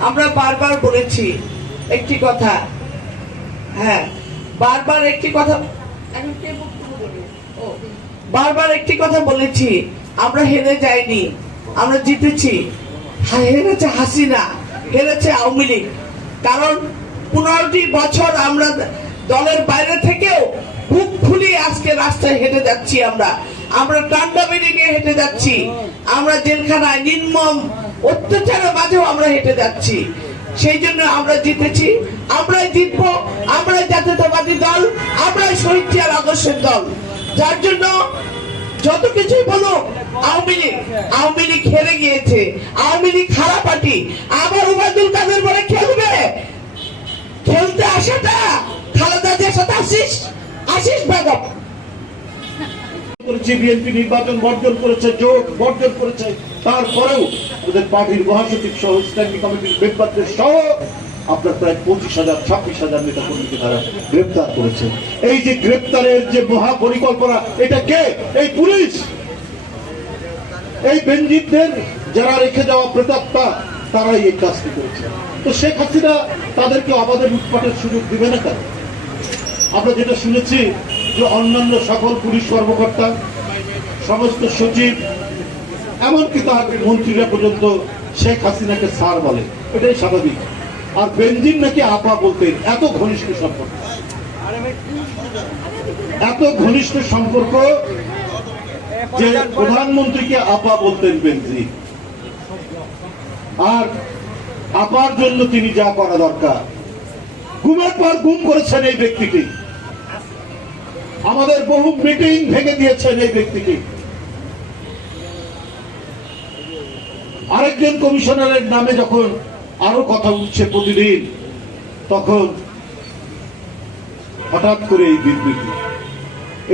আমরা বারবার বলেছি একটি কথা। হ্যাঁ বারবার একটি কথা বারবার একটি কথা বলেছি আমরা হেরে যাইনি আমরা জিতেছি। হ্যাঁ, হেরেছে হাসিনা হেরেছে আওয়ামী লীগ। কারণ পনেরোটি বছর আমরা দলের বাইরে থেকেও বুক ফুলিয়ে আজকে রাস্তায় হেঁটে যাচ্ছি আমরা। আমরা টান্ডা বেরিয়ে হেঁটে যাচ্ছি। আমরা জেলখানায় নির্মম অত্যাচারের মাঝেও আমরা হেঁটে যাচ্ছি। সেই জন্য আমরা জিতেছি, আমরাই জিতবো, আমরাই জাতীয়তাবাদী দল, আমরাই শহীদ জিয়ার আদর্শের দল। যার জন্য যত কিছুই বলুক, আওয়ামী লীগ আওয়ামী লীগ হেরে গিয়েছে, আওয়ামী লীগ খারাপ পার্টি আবার উবায়দুল কাদের বলে খেলবে। খেলতে আসাটা খালেদা জিয়ার সাথে আসিস আসিস বেগম। করেছে বিএনপি নির্বাচন বর্জন করেছে, জোট বর্জন করেছে, তারপরেও ওদের পার্টির মহাসচিব সহ স্ট্যান্ডিং কমিটির মেম্বারদের সহ আপনার প্রায় পঁচিশ হাজার, ছাব্বিশ হাজার নেতা কর্মীকে তারা গ্রেপ্তার করেছে। এই যে গ্রেপ্তারের যে মহা পরিকল্পনা এটা কে? এই পুলিশ! এই বেঞ্জিতদের যারা রেখে যাওয়া প্রেতাত্মা তারাই এই কাজটি করেছে। তো শেখ হাসিনা তাদেরকে আমাদের লুটপাটের সুযোগ দিবে না কেন? আমরা যেটা শুনেছি যে অন্যান্য সকল পুলিশ কর্মকর্তা সমস্ত সচিব, এমনকি তার মন্ত্রীরা পর্যন্ত শেখ হাসিনাকে স্যার বলে। এটাই স্বাভাবিক। আর বেঞ্জিন নাকি আপা বলতেন, এত ঘনিষ্ঠ সম্পর্ক। এত ঘনিষ্ঠ সম্পর্ক যে প্রধানমন্ত্রীকে আপা বলতেন বেঞ্জিন আর আপার জন্য তিনি যা করা দরকার। গুমের পর গুম করেছেন এই ব্যক্তিটি। আমাদের বহু মিটিং ভেঙে দিয়েছেন এই ব্যক্তিটি। আরেকজন কমিশনারের নামে যখন আরও কথা উঠছে প্রতিদিন, তখন হঠাৎ করে এই বিবৃতি।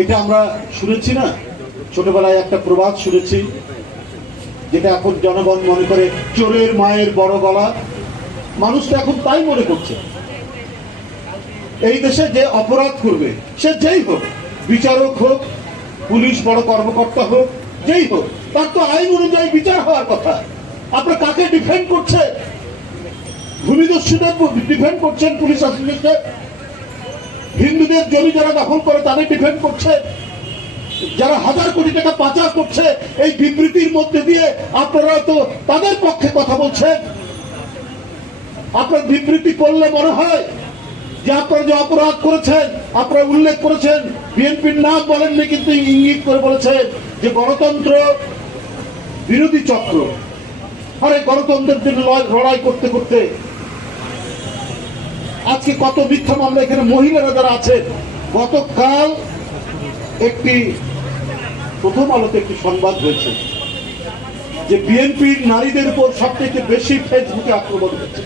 এটা আমরা শুনেছি না? ছোটবেলায় একটা প্রবাদ শুনেছি, যেটা এখন জনগণ মনে করে চোরের মায়ের বড় গলা। মানুষ তো এখন তাই মনে করছে। এই দেশে যে অপরাধ করবে, সে যেই হোক, বিচারক হোক, পুলিশ বড় কর্মকর্তা হোক, যেই হোক, তার তো আইন অনুযায়ী বিচার হওয়ার কথা। আপনার কাকে ডিফেন্ড করছে ভূমিদস্যুদের ডিফেন্ড করছেন পুলিশ অফিসার হিন্দুদের জমি যারা দখল করে তাদের ডিফেন্ড করছে যারা হাজার কোটি টাকা পাচার করছে, এই বিবৃতির মধ্যে দিয়ে আপনারা তো তাদের পক্ষে কথা বলছেন। আপনার বিবৃতি পড়লে মনে হয় যে আপনারা যে অপরাধ করেছেন, আপনারা উল্লেখ করেছেন, বিএনপির নাম বলেননি কিন্তু ইঙ্গিত করে বলেছেন যে গণতন্ত্র বিরোধী চক্র। আরে গণতন্ত্রের জন্য লড়াই- করতে করতে আজকে কত মিথ্যা মামলা এখানে মহিলারা যারা আছেন গতকাল একটি প্রথম আলোতে একটি সংবাদ হয়েছে যে বিএনপির নারীদের উপর সবথেকে বেশি ফেসবুকে আক্রমণ হচ্ছে